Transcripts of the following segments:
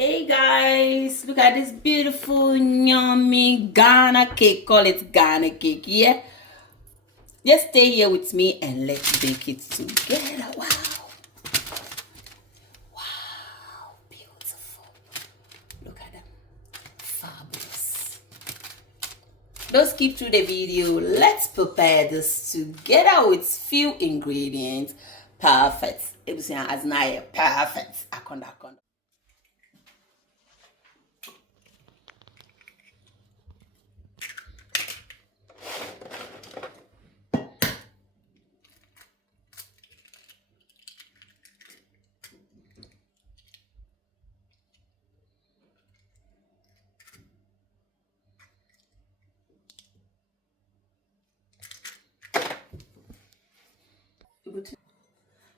Hey guys, look at this beautiful yummy Ghana cake. Call it Ghana cake, yeah? Just stay here with me and let's bake it together. Wow, wow, beautiful. Look at them, fabulous. Don't skip through the video. Let's prepare this together with few ingredients. Perfect. Everything as now perfect. Akonda.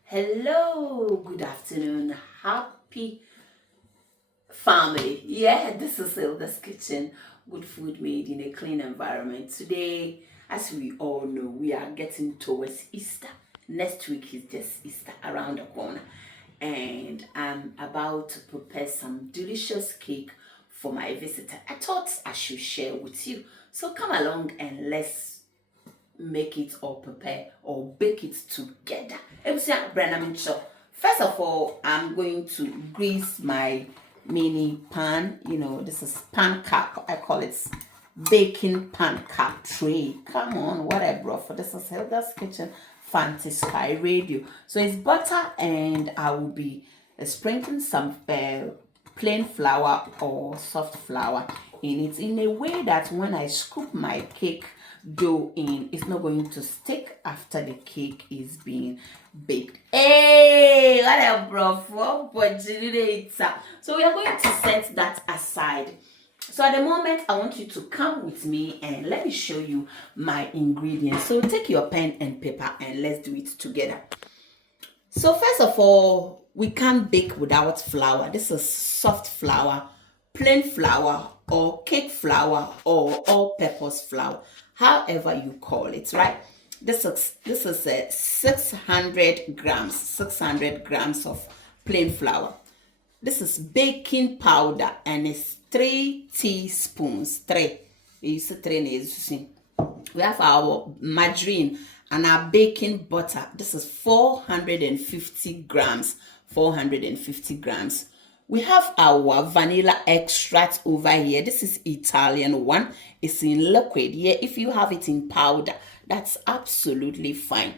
Hello, good afternoon, happy family. Yeah, this is Hilda's Kitchen. Good food made in a clean environment. Today, as we all know, we are getting towards Easter. Next week is just Easter around the corner. And I'm about to prepare some delicious cake for my visitor. I thought I should share with you. So come along and let's make it or prepare or bake it together. First of all, I'm going to grease my mini pan. This is pan cap. I call it baking pan cap tray. Come on, what I brought for this is Hilda's Kitchen Fancy Sky Radio. So it's butter, and I will be sprinkling some plain flour or soft flour in it in a way that when I scoop my cake dough in, it's not going to stick after the cake is being baked. Hey, what a bro. So we are going to set that aside. So at the moment, I want you to come with me and let me show you my ingredients. So take your pen and paper and let's do it together. So first of all, we can't bake without flour. This is soft flour, plain flour, or cake flour, or all-purpose flour, however you call it, right? This is 600 grams of plain flour. This is baking powder, and it's 3 teaspoons. You see 3. We have our margarine and our baking butter. This is 450 grams. 450 grams. We have our vanilla extract over here. This is Italian one. It's in liquid. Yeah, if you have it in powder, that's absolutely fine.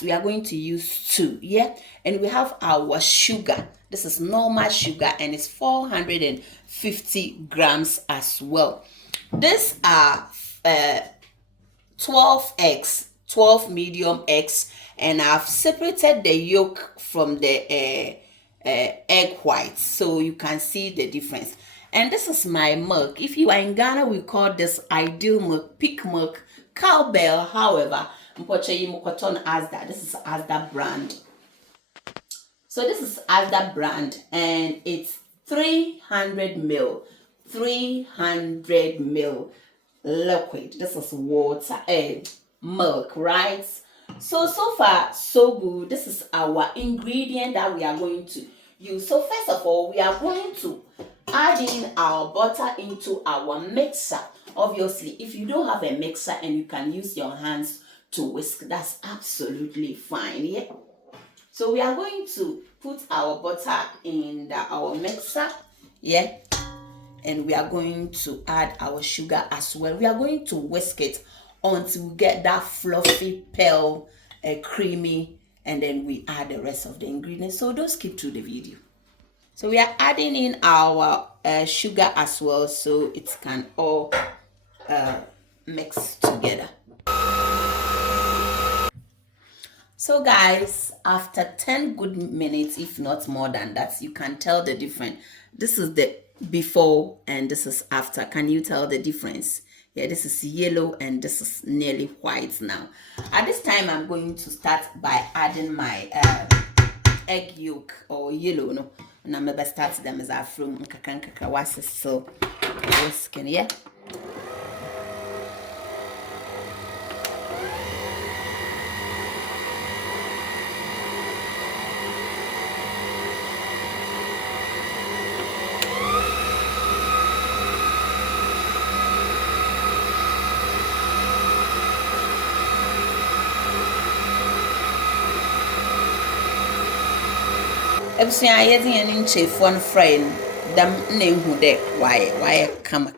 We are going to use 2. Yeah, and we have our sugar. This is normal sugar, and it's 450 grams as well. These are 12 eggs, 12 medium eggs, and I've separated the yolk from the egg white so you can see the difference. And this is my milk. If you are in Ghana, we call this ideal milk, peak milk, cowbell. However, this is Asda brand. So this is Asda brand, and it's 300 ml. 300 ml liquid. This is water, milk, right? So far so good. This is our ingredient that we are going to use. So first of all, we are going to add in our butter into our mixer. Obviously, if you don't have a mixer and you can use your hands to whisk, that's absolutely fine. Yeah. So we are going to put our butter in our mixer. Yeah. And we are going to add our sugar as well. We are going to whisk it until we get that fluffy, pale, creamy, and then we add the rest of the ingredients. So don't skip through the video. So we are adding in our sugar as well, so it can all mix together. So guys, after 10 good minutes, if not more than that, you can tell the difference. This is the before and this is after. Can you tell the difference? Yeah, this is yellow and this is nearly white now. At this time, I'm going to start by adding my egg yolk or yellow. No, and I'm going to start them as I from so whisking, yeah. Ebusua yɛdze yɛn nkyefo no frɛ dam na ehu dɛ why kama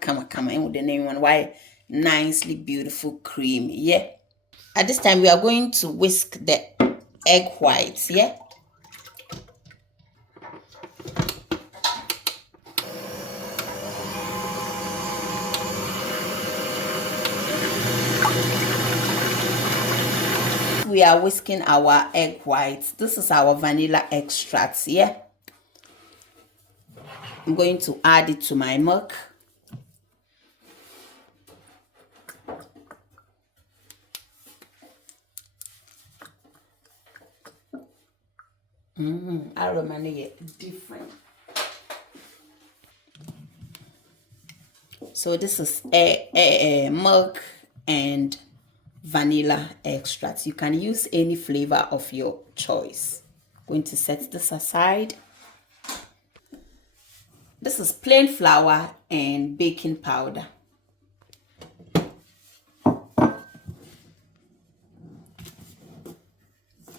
ehu dɛ na why nicely beautiful creamy. Yeah. At this time we are going to whisk the egg whites. Yeah. We are whisking our egg whites. This is our vanilla extract. Yeah. I'm going to add it to my milk. Aroma different. So this is milk and vanilla extract. You can use any flavor of your choice. Going to set this aside. This is plain flour and baking powder.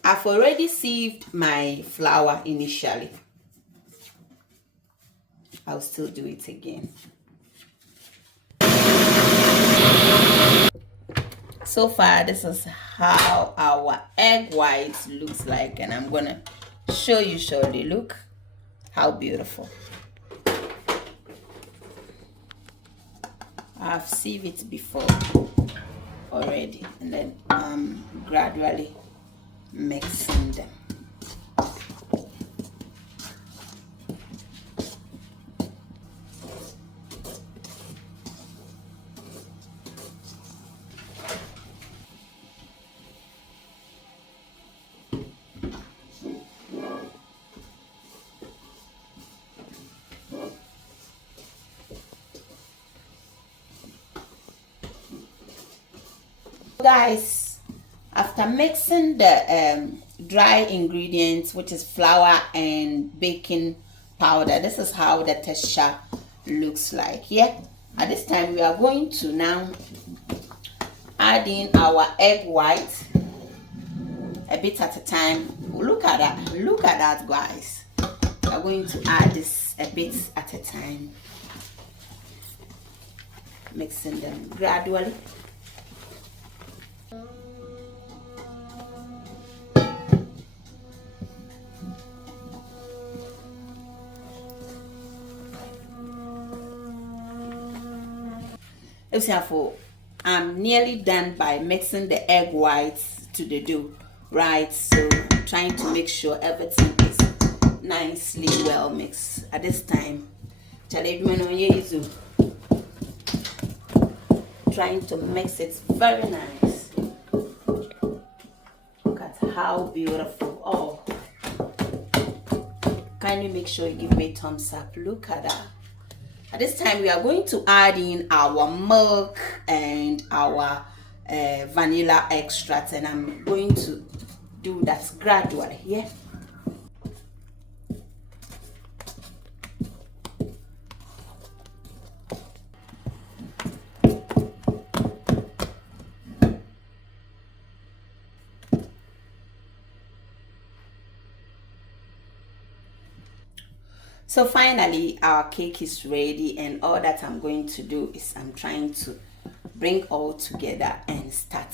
I've already sieved my flour initially. I'll still do it again. So far, this is how our egg whites looks like, and I'm gonna show you shortly. Look how beautiful. I've sieved it before already, and then I'm gradually mixing them. Guys, after mixing the dry ingredients, which is flour and baking powder, this is how the texture looks like. Yeah, at this time we are going to now add in our egg white a bit at a time. Look at that, guys. We are going to add this a bit at a time, mixing them gradually. I'm nearly done by mixing the egg whites to the dough, right? So I'm trying to make sure everything is nicely well mixed. At this time, trying to mix it very nice. Look at how beautiful. Oh, kindly make sure you give me a thumbs up. Look at that. At this time, we are going to add in our milk and our vanilla extract, and I'm going to do that gradually. Yeah. So finally, our cake is ready, and all that I'm going to do is I'm trying to bring all together and start,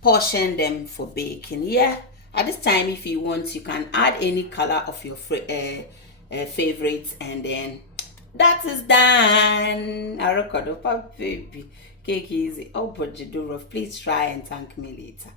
portion them for baking. Yeah, at this time, if you want, you can add any color of your favorites, and then that is done. I record up, baby. Cake easy. Oh, but please try and thank me later.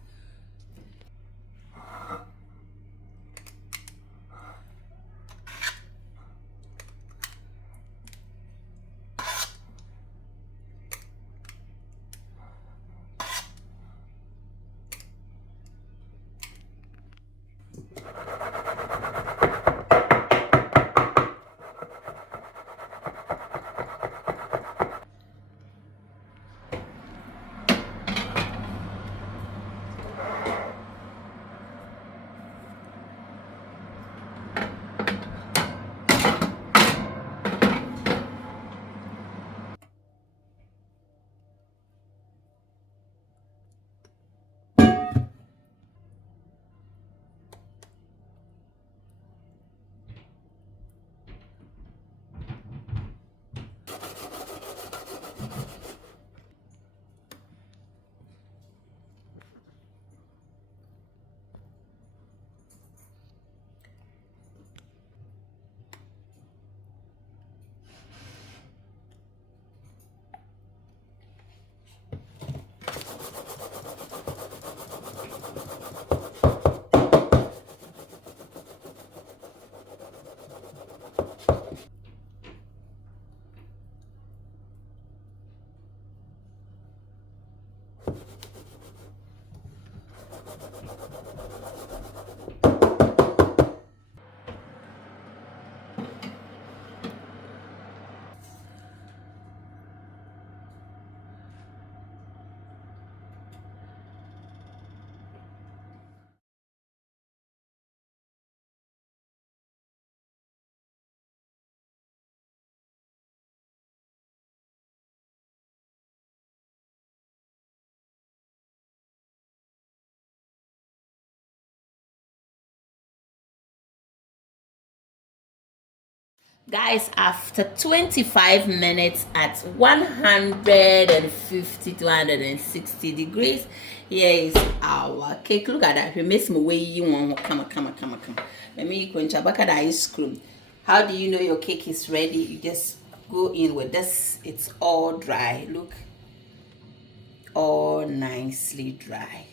Guys, after 25 minutes at 150 to 160 degrees, here is our cake. Look at that. You miss me way you want. Come on. Let me go and back at the ice cream. How do you know your cake is ready? You just go in with this. It's all dry. Look, all nicely dry.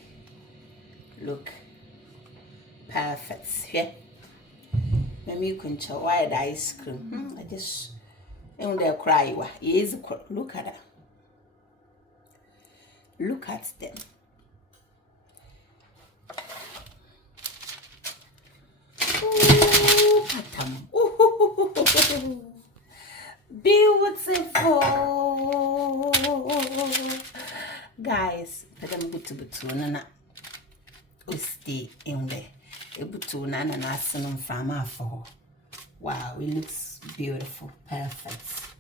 Look, perfect. Here. Let me go and why the ice cream. I just and they'll cry. Look at that. Look at them. Ooh, patam. Ooh, beautiful. Guys, patam butu nana. Stay in there. Butu nana nasanum from afar. Wow, it looks beautiful, perfect.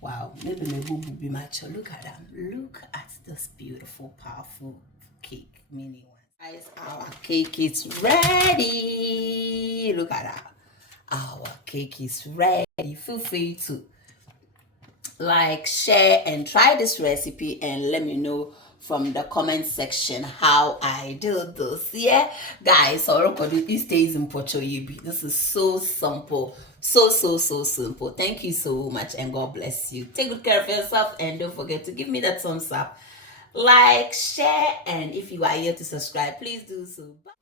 Wow, maybe my boo be mature. Look at them. Look at this beautiful, powerful cake, mini one. Guys, our cake is ready. Look at that. Our cake is ready. Feel free to like, share, and try this recipe, and let me know from the comment section how I do this. Yeah, guys, it stays in Pochoyibi. This is so simple, so simple. Thank you so much, and God bless you. Take good care of yourself, and don't forget to give me that thumbs up, like, share, and if you are here to subscribe, please do so. Bye.